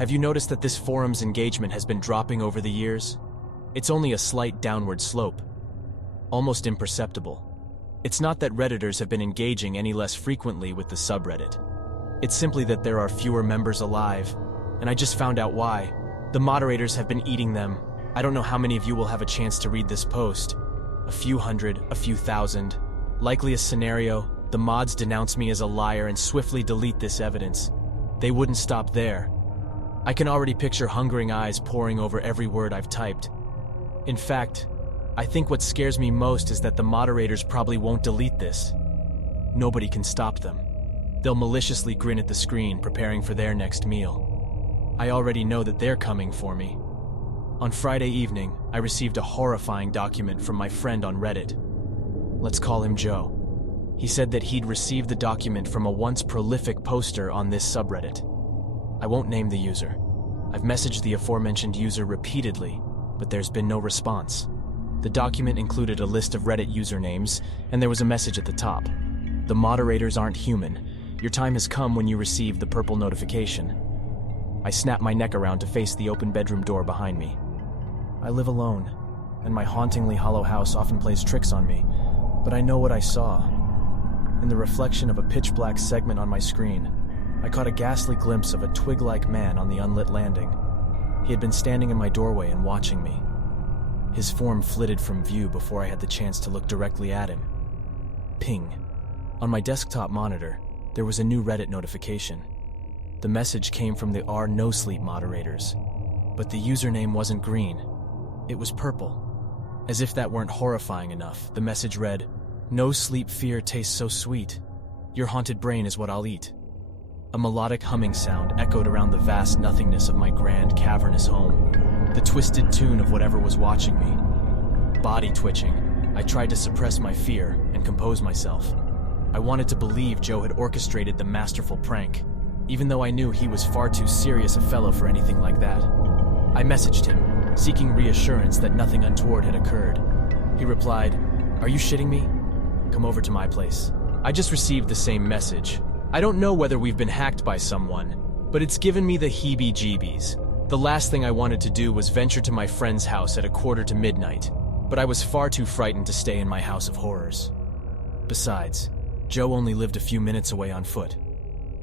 Have you noticed that this forum's engagement has been dropping over the years? It's only a slight downward slope, almost imperceptible. It's not that Redditors have been engaging any less frequently with the subreddit. It's simply that there are fewer members alive, and I just found out why. The moderators have been eating them. I don't know how many of you will have a chance to read this post. A few hundred, a few thousand. Likeliest scenario, the mods denounce me as a liar and swiftly delete this evidence. They wouldn't stop there. I can already picture hungering eyes poring over every word I've typed. In fact, I think what scares me most is that the moderators probably won't delete this. Nobody can stop them. They'll maliciously grin at the screen, preparing for their next meal. I already know that they're coming for me. On Friday evening, I received a horrifying document from my friend on Reddit. Let's call him Joe. He said that he'd received the document from a once prolific poster on this subreddit. I won't name the user. I've messaged the aforementioned user repeatedly, but there's been no response. The document included a list of Reddit usernames, and there was a message at the top. The moderators aren't human. Your time has come when you receive the purple notification. I snapped my neck around to face the open bedroom door behind me. I live alone, and my hauntingly hollow house often plays tricks on me, but I know what I saw. In the reflection of a pitch-black segment on my screen, I caught a ghastly glimpse of a twig-like man on the unlit landing. He had been standing in my doorway and watching me. His form flitted from view before I had the chance to look directly at him. Ping. On my desktop monitor, there was a new Reddit notification. The message came from the No Sleep moderators, but the username wasn't green. It was purple. As if that weren't horrifying enough, the message read, "No sleep fear tastes so sweet. Your haunted brain is what I'll eat." A melodic humming sound echoed around the vast nothingness of my grand, cavernous home, the twisted tune of whatever was watching me. Body twitching, I tried to suppress my fear and compose myself. I wanted to believe Joe had orchestrated the masterful prank, even though I knew he was far too serious a fellow for anything like that. I messaged him, seeking reassurance that nothing untoward had occurred. He replied, "Are you shitting me? Come over to my place." I just received the same message. I don't know whether we've been hacked by someone, but it's given me the heebie-jeebies. The last thing I wanted to do was venture to my friend's house at 1:45 midnight, but I was far too frightened to stay in my house of horrors. Besides, Joe only lived a few minutes away on foot.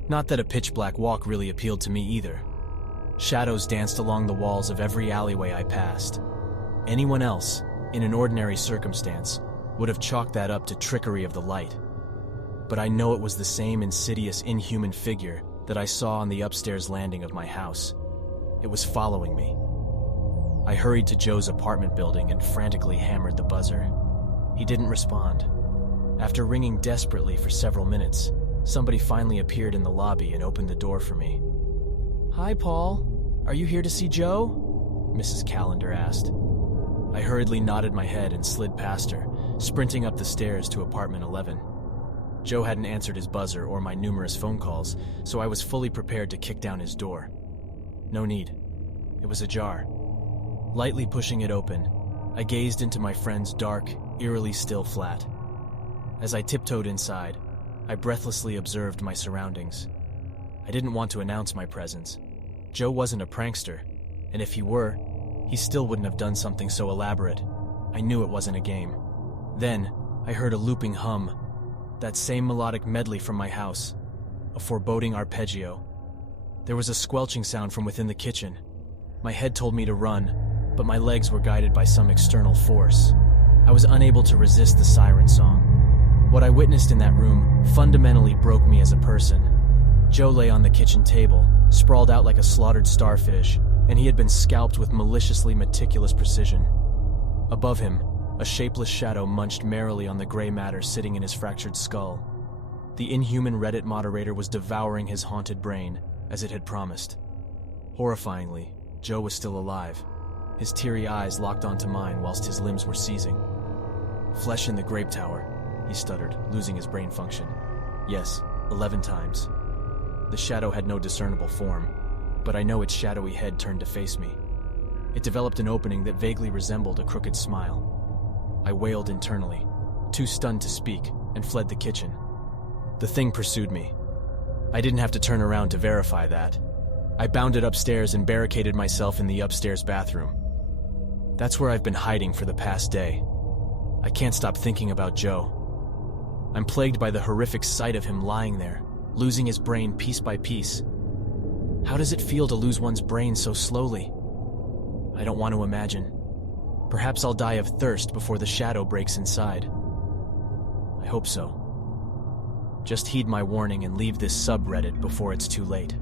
Not that a pitch-black walk really appealed to me either. Shadows danced along the walls of every alleyway I passed. Anyone else, in an ordinary circumstance, would have chalked that up to trickery of the light. But I know it was the same insidious, inhuman figure that I saw on the upstairs landing of my house. It was following me. I hurried to Joe's apartment building and frantically hammered the buzzer. He didn't respond. After ringing desperately for several minutes, somebody finally appeared in the lobby and opened the door for me. "Hi, Paul. Are you here to see Joe?" Mrs. Callender asked. I hurriedly nodded my head and slid past her, sprinting up the stairs to apartment 11. Joe hadn't answered his buzzer or my numerous phone calls, so I was fully prepared to kick down his door. No need. It was ajar. Lightly pushing it open, I gazed into my friend's dark, eerily still flat. As I tiptoed inside, I breathlessly observed my surroundings. I didn't want to announce my presence. Joe wasn't a prankster, and if he were, he still wouldn't have done something so elaborate. I knew it wasn't a game. Then, I heard a looping hum, that same melodic medley from my house, a foreboding arpeggio. There was a squelching sound from within the kitchen. My head told me to run, but my legs were guided by some external force. I was unable to resist the siren song. What I witnessed in that room fundamentally broke me as a person. Joe lay on the kitchen table, sprawled out like a slaughtered starfish, and he had been scalped with maliciously meticulous precision. Above him, a shapeless shadow munched merrily on the gray matter sitting in his fractured skull. The inhuman Reddit moderator was devouring his haunted brain, as it had promised. Horrifyingly, Joe was still alive, his teary eyes locked onto mine whilst his limbs were seizing. "Flesh in the grape tower," he stuttered, losing his brain function. "Yes, 11 times. The shadow had no discernible form, but I know its shadowy head turned to face me. It developed an opening that vaguely resembled a crooked smile. I wailed internally, too stunned to speak, and fled the kitchen. The thing pursued me. I didn't have to turn around to verify that. I bounded upstairs and barricaded myself in the upstairs bathroom. That's where I've been hiding for the past day. I can't stop thinking about Joe. I'm plagued by the horrific sight of him lying there, losing his brain piece by piece. How does it feel to lose one's brain so slowly? I don't want to imagine. Perhaps I'll die of thirst before the shadow breaks inside. I hope so. Just heed my warning and leave this subreddit before it's too late.